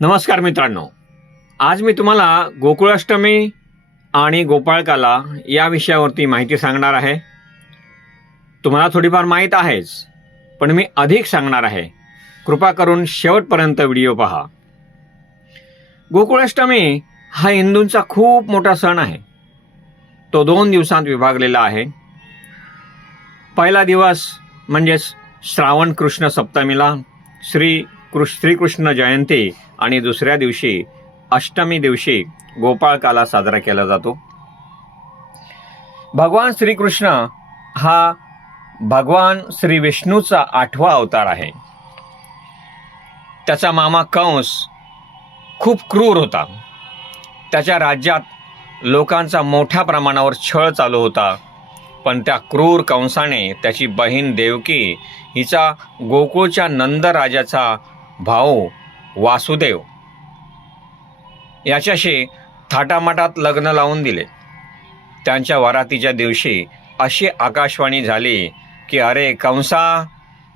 नमस्कार मित्रांनो, आज मी तुम्हाला गोकुळाष्टमी आणि गोपाळकाला या विषयावरती माहिती सांगणार आहे. तुम्हाला थोडीफार माहीत आहेच, पण मी अधिक सांगणार आहे. कृपा करून शेवटपर्यंत व्हिडिओ पहा. गोकुळाष्टमी हा हिंदूंचा खूप मोठा सण आहे. तो 2 दिवसांत विभागलेला आहे. पहिला दिवस म्हणजेच श्रावण कृष्ण सप्तमीला श्रीकृष्ण जयंती आणि दुसऱ्या दिवशी अष्टमी दिवशी गोपाळकाला साजरा केला जातो. भगवान श्रीकृष्ण हा भगवान श्री विष्णूचा 8वा अवतार आहे. त्याचा मामा कंस खूप क्रूर होता. त्याच्या राज्यात लोकांचा मोठ्या प्रमाणावर छळ चालू होता. पण त्या क्रूर कंसाने त्याची बहीण देवकी हिचा गोकुळच्या नंद राजाचा भाऊ वासुदेव याच्याशी थाटामाटात लग्न लावून दिले. त्यांच्या वरातीच्या दिवशी अशी आकाशवाणी झाली की अरे कंसा,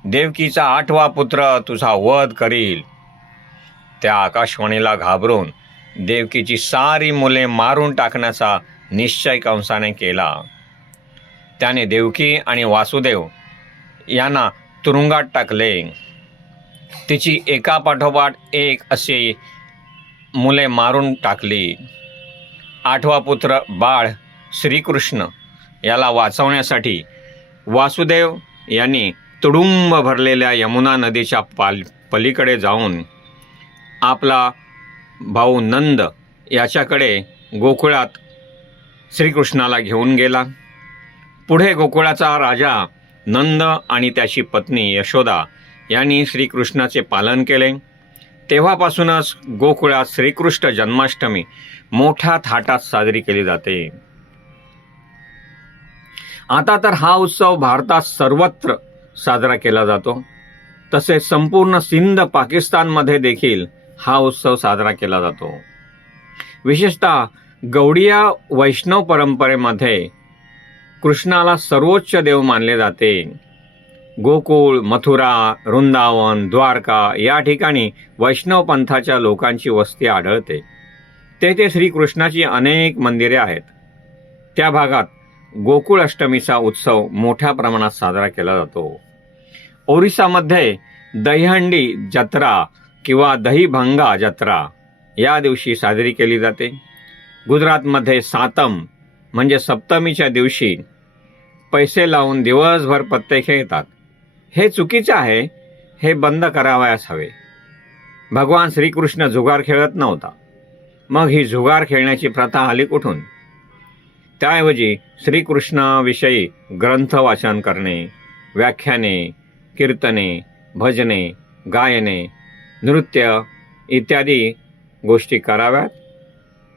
देवकीचा 8वा पुत्र तुझा वध करील. त्या आकाशवाणीला घाबरून देवकीची सारी मुले मारून टाकण्याचा निश्चय कंसाने केला. त्याने देवकी आणि वासुदेव यांना तुरुंगात टाकले. तिची एकापाठोपाठ एक अशी मुले मारून टाकली. 8वा पुत्र बाळ श्रीकृष्ण याला वाचवण्यासाठी वासुदेव यांनी तुडुंब भरलेल्या यमुना नदीच्या पलीकडे जाऊन आपला भाऊ नंद याच्याकडे गोकुळात श्रीकृष्णाला घेऊन गेला. पुढे गोकुळाचा राजा नंद आणि त्याची पत्नी यशोदा यांनी श्रीकृष्णाचे पालन केले. तेव्हापासूनच गोकुळात श्रीकृष्ण जन्माष्टमी मोठ्या थाटात साजरी केली जाते. आता तर हा उत्सव भारतात सर्वत्र साजरा केला जातो. तसेच संपूर्ण सिंध पाकिस्तानमध्ये देखील हा उत्सव साजरा केला जातो. विशेषतः गौडीया वैष्णव परंपरेमध्ये कृष्णाला सर्वोच्च देव मानले जाते. गोकुळ, मथुरा, वृंदावन, द्वारका या ठिकाणी वैष्णव पंथाच्या लोकांची वस्ती आढळते. तेथे श्रीकृष्णाची अनेक मंदिरे आहेत. त्या भागात गोकुळ अष्टमीचा उत्सव मोठ्या प्रमाणात साजरा केला जातो. ओरिसामध्ये दहीहंडी जत्रा किंवा दहीभंगा जत्रा या दिवशी साजरी केली जाते. गुजरातमध्ये सातम म्हणजे सप्तमीच्या दिवशी पैसे लावून दिवसभर पत्ते खेळतात. हे चुकीचे आहे. हे बंद करावयास हवे. भगवान श्रीकृष्ण जुगार खेळत नव्हता. मग ही जुगार खेळण्याची प्रथा आली कुठून? त्याऐवजी श्रीकृष्णाविषयी ग्रंथ वाचन करणे, व्याख्याने, कीर्तने, भजने, गायने, नृत्य इत्यादी गोष्टी कराव्यात.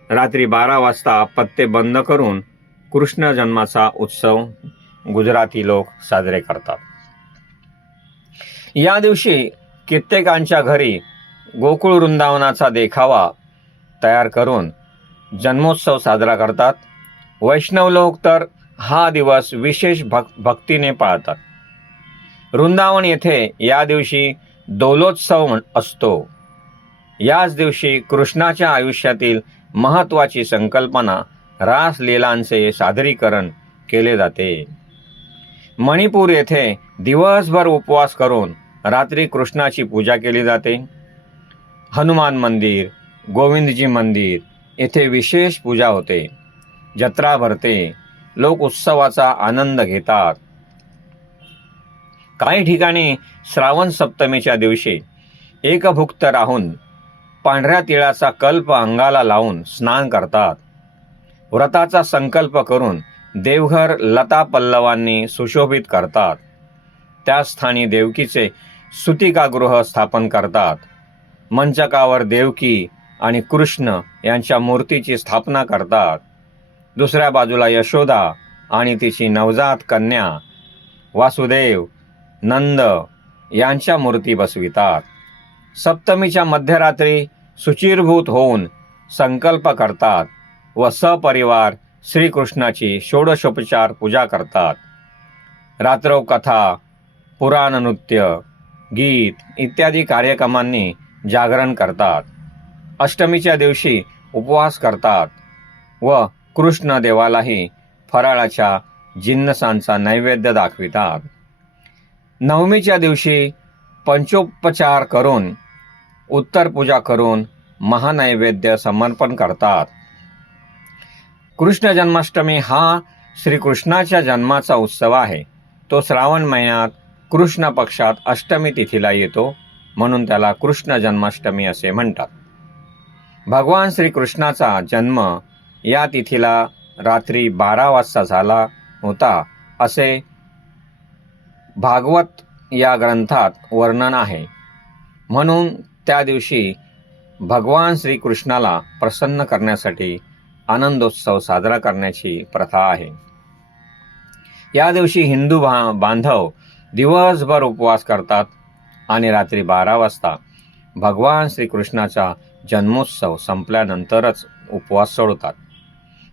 रात्री 12 वाजता पत्ते बंद करून कृष्ण जन्माचा उत्सव गुजराती लोक साजरे करतात. या दिवशी कित्येकांच्या घरी गोकुळ वृंदावनाचा देखावा तयार करून जन्मोत्सव साजरा करतात. वैष्णव लोक तर हा दिवस विशेष भक्तीने पाळतात. वृंदावन येथे या दिवशी दोलोत्सव असतो. याच दिवशी कृष्णाच्या आयुष्यातील महत्त्वाची संकल्पना रासलीलांचे सादरीकरण केले जाते. मणिपूर येथे दिवसभर उपवास करून रात्री कृष्णाची पूजा केली जाते. हनुमान मंदिर, गोविंदजी मंदिर येथे विशेष पूजा होते. जत्रा भरते. लोक उत्सवाचा आनंद घेतात. काही ठिकाणी श्रावण सप्तमीच्या दिवशी एकभुक्त राहून पांढऱ्या तिळाचा कल्प अंगाला लावून स्नान करतात. व्रताचा संकल्प करून देवघर लता पल्लवांनी सुशोभित करतात. त्या स्थानी देवकीचे सुतिकागृह स्थापन करतात. मंचकावर देवकी आणि कृष्ण यांच्या मूर्तीची स्थापना करतात. दुसऱ्या बाजूला यशोदा आणि तिची नवजात कन्या वासुदेव, नंद यांच्या मूर्ती बसवितात. सप्तमीच्या मध्यरात्री शुचिर्भूत होऊन संकल्प करतात व सपरिवार श्रीकृष्णाची षोडशोपचार पूजा करतात. रात्रौ कथा, पुराण नृत्य, गीत इत्यादी कार्यक्रमांनी जागरण करतात. अष्टमीच्या दिवशी उपवास करतात व कृष्ण देवालाही फराळाच्या जिन्नसांचा नैवेद्य दाखवितात. नवमीच्या दिवशी पंचोपचार करून उत्तर पूजा करून महानैवेद्य समर्पण करतात. कृष्ण जन्माष्टमी हा श्रीकृष्णाच्या जन्माचा उत्सव आहे. तो श्रावण महिन्यात कृष्ण पक्षात अष्टमी तिथीला येतो, म्हणून त्याला कृष्ण जन्माष्टमी असे म्हणतात. भगवान श्रीकृष्णाचा जन्म या तिथीला रात्री 12 वाजता झाला होता असे भागवत या ग्रंथात वर्णन आहे. म्हणून त्या दिवशी भगवान श्रीकृष्णाला प्रसन्न करण्यासाठी आनंदोत्सव साजरा करण्याची प्रथा आहे. या दिवशी हिंदू बांधव दिवसभर उपवास करतात आणि रात्री 12 वाजता भगवान श्रीकृष्णाचा जन्मोत्सव संपल्यानंतरच उपवास सोडतात.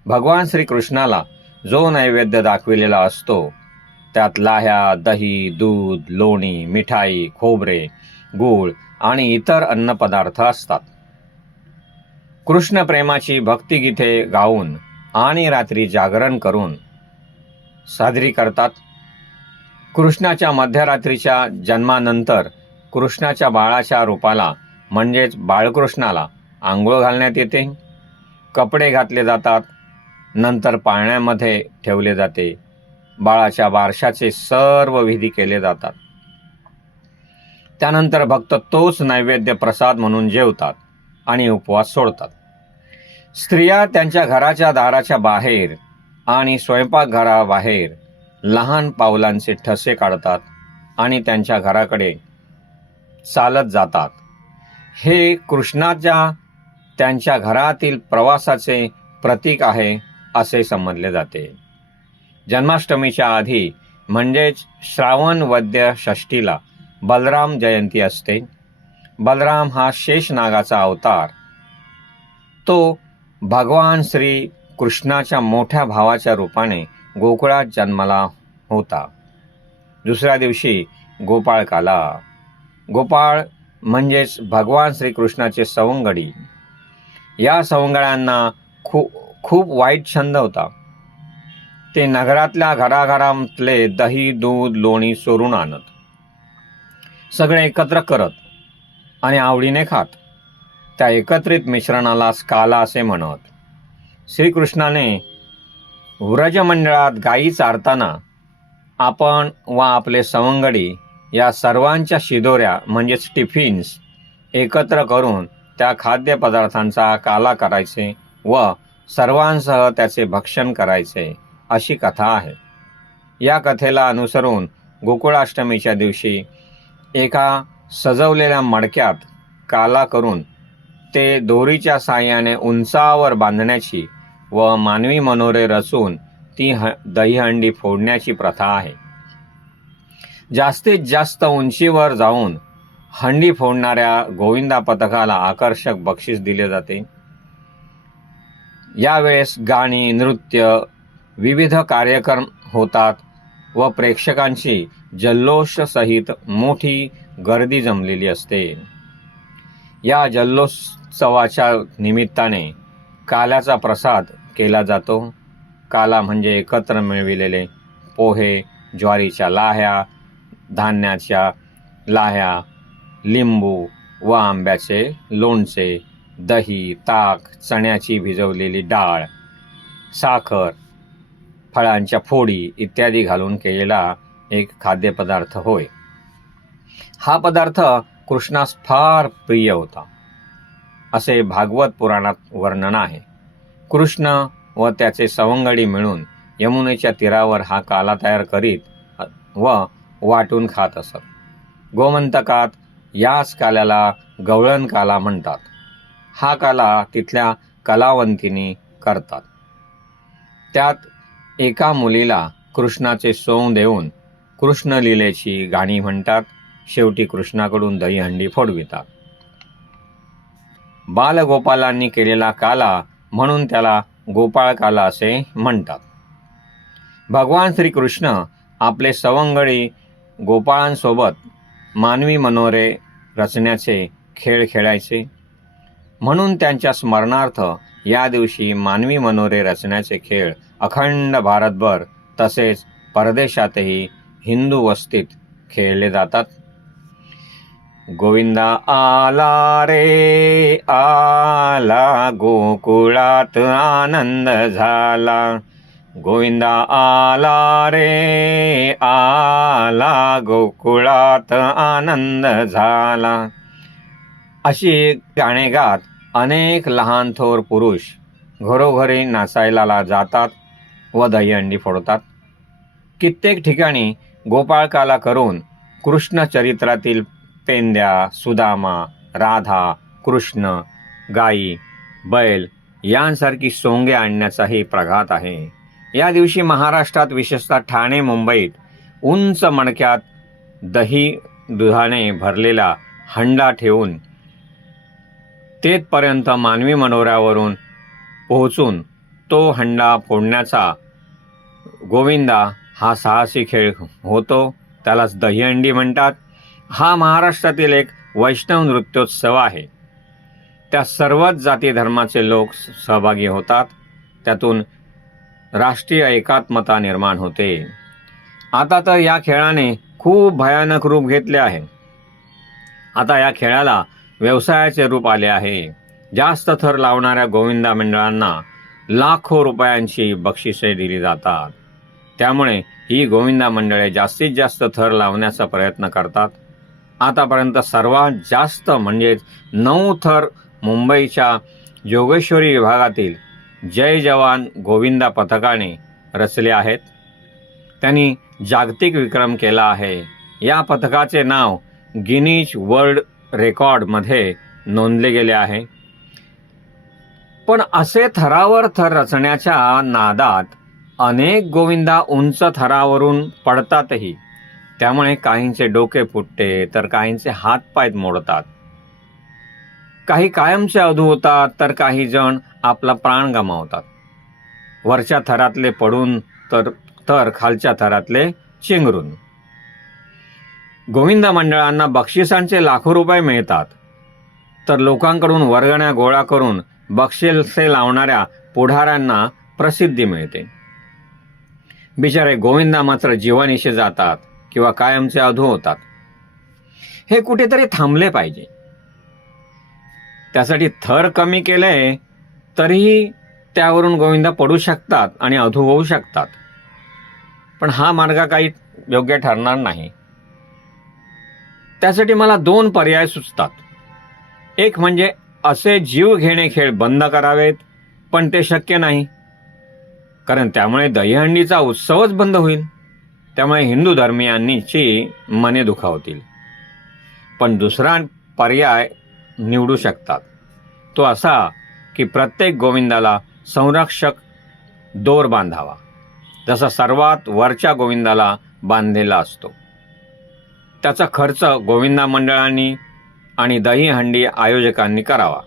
भगवान श्रीकृष्णाला जो नैवेद्य दाखविलेला असतो त्यात लाह्या, दही, दूध, लोणी, मिठाई, खोबरे, गूळ आणि इतर अन्नपदार्थ असतात. कृष्ण प्रेमाची भक्तिगीते गाऊन आणि रात्री जागरण करून साजरी करतात. कृष्णाच्या मध्यरात्रीच्या जन्मानंतर कृष्णाच्या बाळाच्या रूपाला म्हणजेच बाळकृष्णाला आंघोळ घालण्यात येते. कपडे घातले जातात. नंतर पाळण्यामध्ये ठेवले जाते. बाळाच्या बारशाचे सर्व विधी केले जातात. त्यानंतर भक्त तोच नैवेद्य प्रसाद म्हणून जेवतात आणि उपवास सोडतात. स्त्रिया त्यांच्या घराच्या दाराच्या बाहेर आणि स्वयंपाकघराबाहेर लहान पावलांचे ठसे काढतात आणि त्यांच्या घराकडे चालत जातात. हे कृष्णाच्या त्यांच्या घरातील प्रवासाचे प्रतीक आहे असे समजले जाते. जन्माष्टमीच्या आधी म्हणजेच श्रावण वद्य षष्टीला बलराम जयंती असते. बलराम हा शेषनागाचा अवतार. तो भगवान श्री कृष्णाच्या मोठ्या भावाच्या रूपाने गोकुळात जन्माला होता. दुसऱ्या दिवशी गोपाळकाला. गोपाळ म्हणजेच भगवान श्रीकृष्णाचे सवंगडी. या सवंगड्यांना खूप वाईट छंद होता. ते नगरातल्या घराघरातले दही, दूध, लोणी चोरून आणत. सगळे एकत्र करत आणि आवडीने खात. त्या एकत्रित मिश्रणाला काला असे म्हणत. श्रीकृष्णाने व्रजमंडळात गायी चारताना आपण व आपले सवंगडी या सर्वांच्या शिदोऱ्या म्हणजेच टिफिन्स एकत्र करून त्या खाद्यपदार्थांचा काला करायचे व सर्वांसह त्याचे भक्षण करायचे अशी कथा आहे. या कथेला अनुसरून गोकुळाष्टमीच्या दिवशी एका सजवलेल्या मडक्यात काला करून ते दोरीच्या साहाय्याने उंचावर बांधण्याची व मानवी मनोरे रचून ती दहीहंडी फोडण्याची प्रथा आहे. जास्तीत जास्त उंचीवर जाऊन हंडी फोडणाऱ्या गोविंदा पथकाला आकर्षक बक्षीस दिले जाते. यावेळेस गाणी, नृत्य, विविध कार्यक्रम होतात व प्रेक्षकांची जल्लोष सहित मोठी गर्दी जमलेली असते. या जल्लोत्सवाच्या निमित्ताने काल्याचा प्रसाद केला जातो. काला म्हणजे एकत्र मिळविलेले पोहे, ज्वारीच्या लाह्या, धान्याच्या लाह्या, लिंबू व आंब्याचे लोणचे, दही, ताक, चण्याची भिजवलेली डाळ, साखर, फळांच्या फोडी इत्यादी घालून केलेला एक खाद्यपदार्थ होय. हा पदार्थ कृष्णास फार प्रिय होता असे भागवत पुराणात वर्णन आहे. कृष्ण व त्याचे सवंगडी मिळून यमुनेच्या तीरावर हा काला तयार करीत व वाटून खात असत. गोमंतकात याच काल्याला गवळण काला म्हणतात. हा काला तिथल्या कलावंतीनी करतात. त्यात एका मुलीला कृष्णाचे सोंग देऊन कृष्णलीलेची गाणी म्हणतात. शेवटी कृष्णाकडून दहीहंडी फोडवितात. बालगोपालांनी केलेला काला म्हणून त्याला गोपाळ काला असे म्हणतात. भगवान श्रीकृष्ण आपले सवंगडी गोपाळांसोबत मानवी मनोरे रचण्याचे खेळ खेळायचे. म्हणून त्यांच्या स्मरणार्थ या दिवशी मानवी मनोरे रचण्याचे खेळ अखंड भारतभर तसेच परदेशातही हिंदू वस्तीत खेळले जातात. गोविंदा आला रे आला, गोकुळात आनंद झाला. गोविंदा आला रे आला, गोकुळात आनंद झाला. अशी गाणे गात अनेक लहान थोर पुरुष घरोघरी नाचायला जातात व दहीहंडी फोडतात. कित्येक ठिकाणी गोपाळकाला करून कृष्ण चरित्रातील पेंद्या, सुदामा, राधा, कृष्ण, गाई, बैल यांसारखी सोंगे आणण्याचाही प्रघात आहे. या दिवशी महाराष्ट्रात विशेषतः ठाणे, मुंबईत उंच मडक्यात दही दुधाने भरलेला हंडा ठेवून तेथपर्यंत मानवी मनोऱ्यावरून पोहोचून तो हंडा फोडण्याचा गोविंदा हा साहसी खेळ होतो. त्यालाच दहीहंडी म्हणतात. हा महाराष्ट्रातील एक वैष्णव नृत्योत्सव आहे. त्या सर्वच जाती धर्माचे लोक सहभागी होतात. त्यातून राष्ट्रीय एकात्मता निर्माण होते. आता तर या खेळाने खूप भयानक रूप घेतले आहे. आता या खेळाला व्यवसायाचे रूप आले आहे. जास्त थर लावणाऱ्या गोविंदा मंडळांना लाखो रुपयांची बक्षिसे दिली जातात. त्यामुळे ही गोविंदा मंडळे जास्तीत जास्त थर लावण्याचा प्रयत्न करतात. आतापर्यंत सर्वात जास्त म्हणजेच 9 थर मुंबईच्या जोगेश्वरी विभागातील जय जवान गोविंदा पथकाने रचले आहेत. त्यांनी जागतिक विक्रम केला आहे. या पथकाचे नाव गिनीज वर्ल्ड रेकॉर्डमध्ये नोंदले गेले आहे. पण असे थरावर थर रचण्याच्या नादात अनेक गोविंदा उंच थरावरून पडतातही. त्यामुळे काहींचे डोके फुटते तर काहींचे हातपाय मोडतात. काही कायमचे अधू होतात तर काही जण आपला प्राण गमावतात. वरच्या थरातले पडून तर खालच्या थरातले चिंगरून. गोविंदा मंडळांना बक्षिसांचे लाखो रुपये मिळतात. तर लोकांकडून वर्गण्या गोळा करून बक्षिसे लावणाऱ्या पुढाऱ्यांना प्रसिद्धी मिळते. बिचारे गोविंदा मात्र जीवानिशी जातात किंवा कायमचे अधू होतात. हे कुठेतरी थांबले पाहिजे. त्यासाठी थर कमी केले तरीही त्यावरून गोविंदा पडू शकतात आणि अधू होऊ शकतात. पण हा मार्ग काही योग्य ठरणार नाही. त्यासाठी मला 2 पर्याय सुचतात. एक म्हणजे असे जीव घेणे खेळ बंद करावेत, पण ते शक्य नाही. कारण त्यामुळे दहीहंडीचा उत्सवच बंद होईल. त्यामुळे हिंदू धर्मीयांची मने दुखावतील. पण दुसरा पर्याय निवडू शकतात. तो असा की प्रत्येक गोविंदाला संरक्षक दोर बांधावा, जसा सर्वात वरच्या गोविंदाला बांधलेला असतो. त्याचा खर्च गोविंदा मंडळांनी आणि दहीहंडी आयोजकांनी करावा.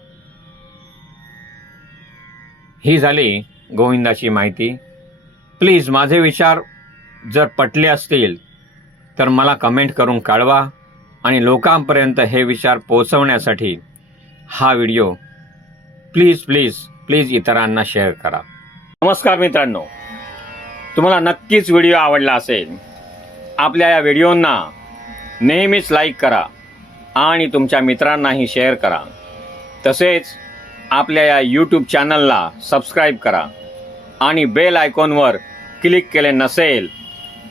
ही झाली गोविंदाची माहिती. प्लीज माझे विचार जर पटले असतील तर मला कमेंट करून कळवा आणि लोकांपर्यंत हे विचार पोहोचवण्यासाठी हा व्हिडिओ प्लीज प्लीज प्लीज इतरांना शेअर करा. नमस्कार मित्रांनो, तुम्हाला नक्कीच व्हिडिओ आवडला असेल. आपल्या या व्हिडिओंना नेहमीच लाईक करा आणि तुमच्या मित्रांनाही शेअर करा. तसेच आपल्या या यूट्यूब चॅनलला सबस्क्राईब करा आणि बेल आयकॉनवर क्लिक केले नसेल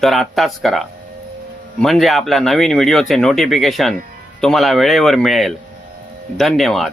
तर आत्ताच करा, म्हणजे आपल्या नवीन व्हिडिओचे नोटिफिकेशन तुम्हाला वेळेवर मिळेल. धन्यवाद.